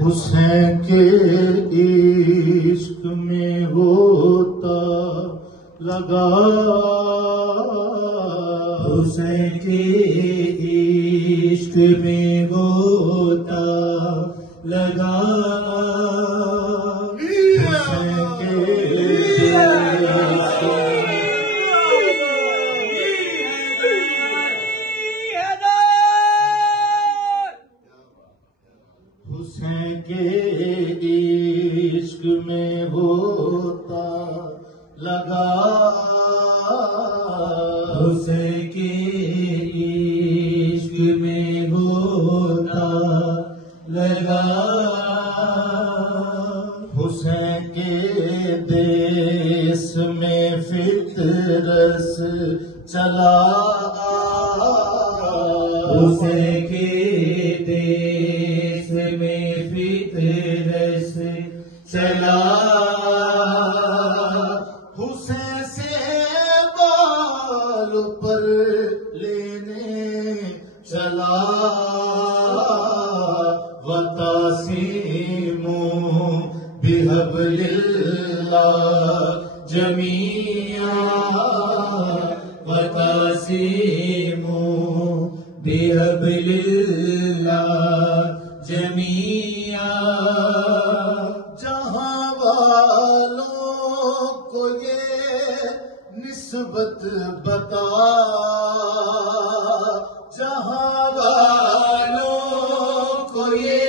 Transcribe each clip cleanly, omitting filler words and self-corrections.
حسین کے عشق میں ہوتا لگا، حسین کے عشق میں ہوتا لگا، حسین کے حسین کے عشق میں ہوتا لگا، حسین کے عشق میں ہوتا لگا، حسین کے دیس میں فطرت چلا، حسین کے دیس میں فطرت چلا، حسین سے بال پر لینے چلا، وَتَعْصِمُ بِحَبْلِ اللَّهِ جَمِيعًا، وَتَعْصِمُ بِحَبْلِ اللَّهِ جَمِيعًا، جہاں والوں کو یہ نسبت بتا، جہاں والوں کو یہ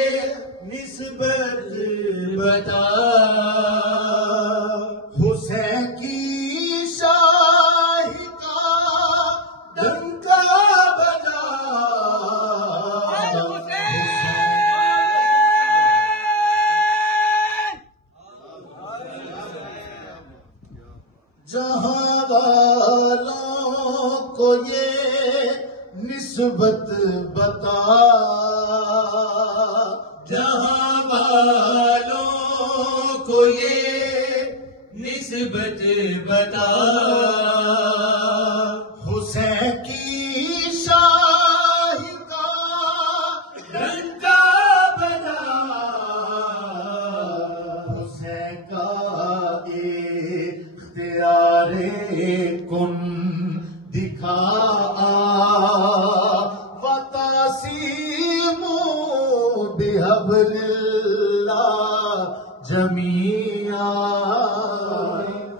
نسبت بتا، حسین کی شاہی کا ڈنکا بجا، جہاں والوں کو یہ نسبت بتا، جہاں والوں کو یہ نسبت بتا، حسین کی شاہی کا ڈنکا بجا، حسین کا اختیار کن دکھا، وَتَعْصِمُ بِحَبْلِ اللَّهِ جَمِيعًا،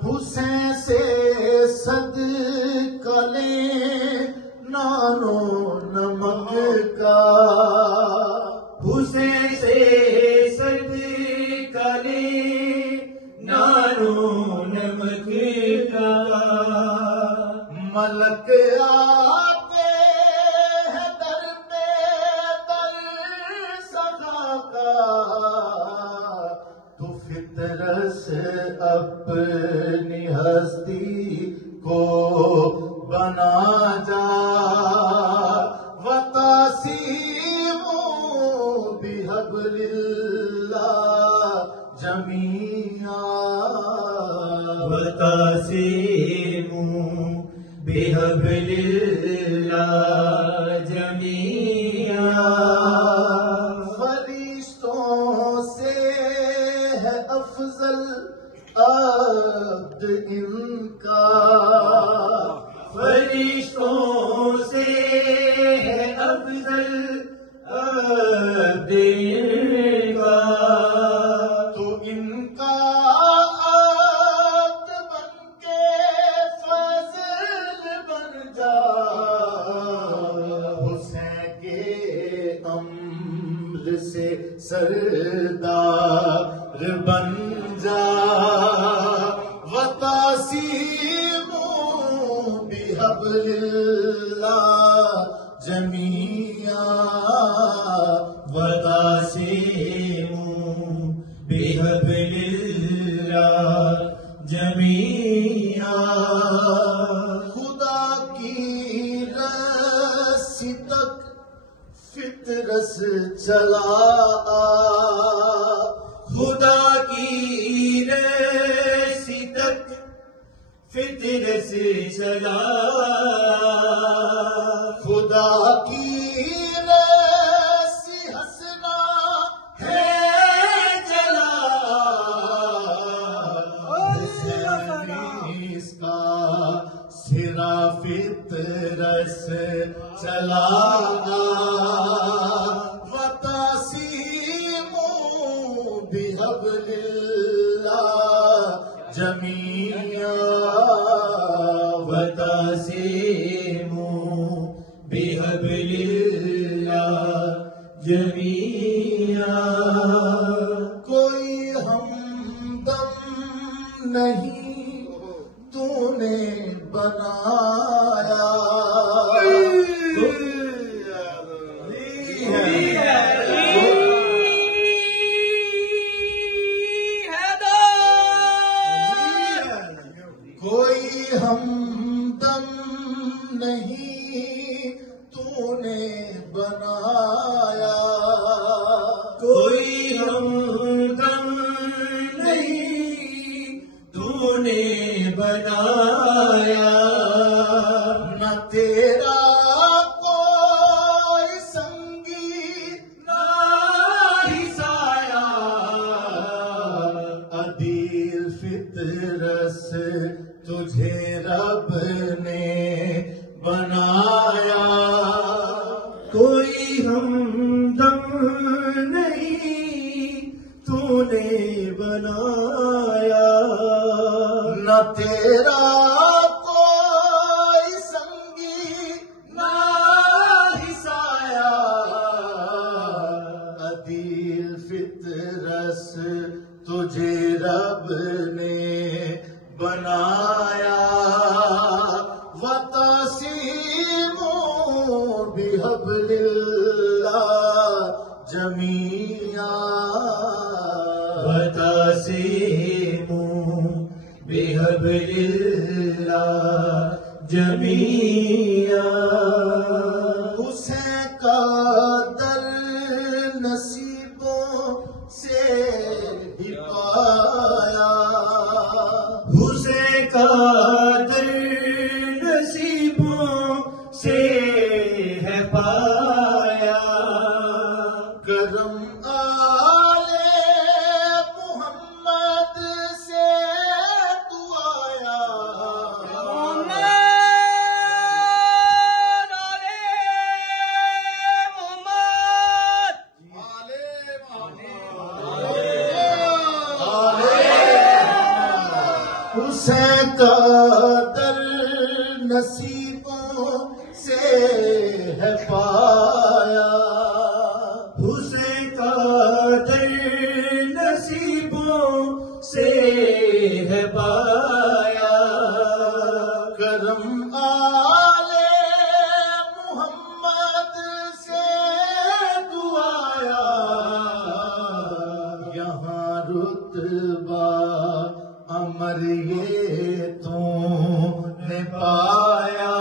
حسین سے صدقہ لیں نان و نمک کا، حسین سے صدقہ لیں نان و نمک کا، ملک آتے ہیں در پہ در سخا کا، تو فطرت سے اپنی ہستی کو بنا جا، وَتَعْصِمُ بِحَبْلِ اللَّهِ جَمِيعًا، وَتَعْصِمُ بِحَبْلِ اللَّهِ جَمِيعًا، فرشتوں سے ہے افضل عبد ان کا، فرشتوں سے ہے افضل عبد ان کا، تو ان کا عبد بن کے فضل بن جا، حسین کے امر سے سردار بن جا، وَتَعْصِمُ بِحَبْلِ اللَّهِ جَمِيعًا، وَتَعْصِمُ بِحَبْلِ اللَّهِ جَمِيعًا، خدا کی رسی تک فطرت چلا، خدا کی رسی تک فطرت چلا، خدا کی رسی چلا وتعصموا بحبل اللہ جميعا وتعصموا بحبل اللہ جميعا کوئی ہمدم نہیں تو نے بنایا کوئی ہمدم نہیں تو نے بنایا کوئی ہمدم نہیں تو نے بنایا نہ تیرا کوئی سنگی نہ ہی سایہ عدیل فطرت سے تجھے رب نے بنایا کوئی ہمدم نہیں تو نے بنایا نہ تیرا کوئی سنگی نہ ہی سایہ عدیل فطرت سے تجھے رب نے بنایا وتعصموا بحبل اللہ جميعا وتعصموا بحبل اللہ جميعا اسے قدر نصیبوں سے ہی پایا اسے قدر نصیبوں سے ہے پایا کرم آل محمد سے تو آیا اسے قدر نصیبوں سے ہے پایا اسے قدر نصیبوں سے ہے پایا کرم آل محمد سے تو آیا یہاں رتبہ امر یہ تو نے پایا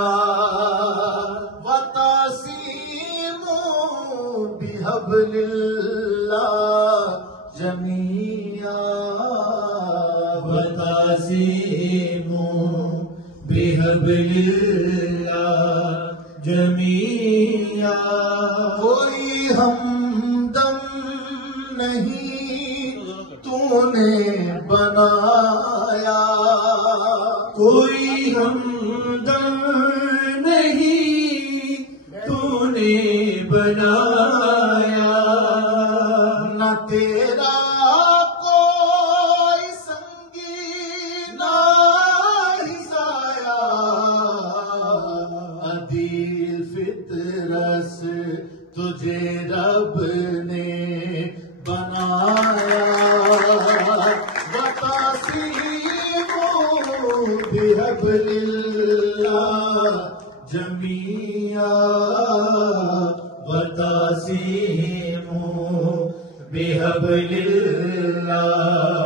وتعصموا بحبل اللہ جميعا وتعصموا بحبل اللہ جميعا کوئی ہمدم نہیں تو نے بنایا کوئی ہمدم نہیں تو نے بنایا نہ تیرا کوئی سنگی نہ ہی سایہ عدیل فطرت سے تجھے رب نے بنایا وتعصموا بحبل اللہ جميعا وتعصموا بحبل اللہ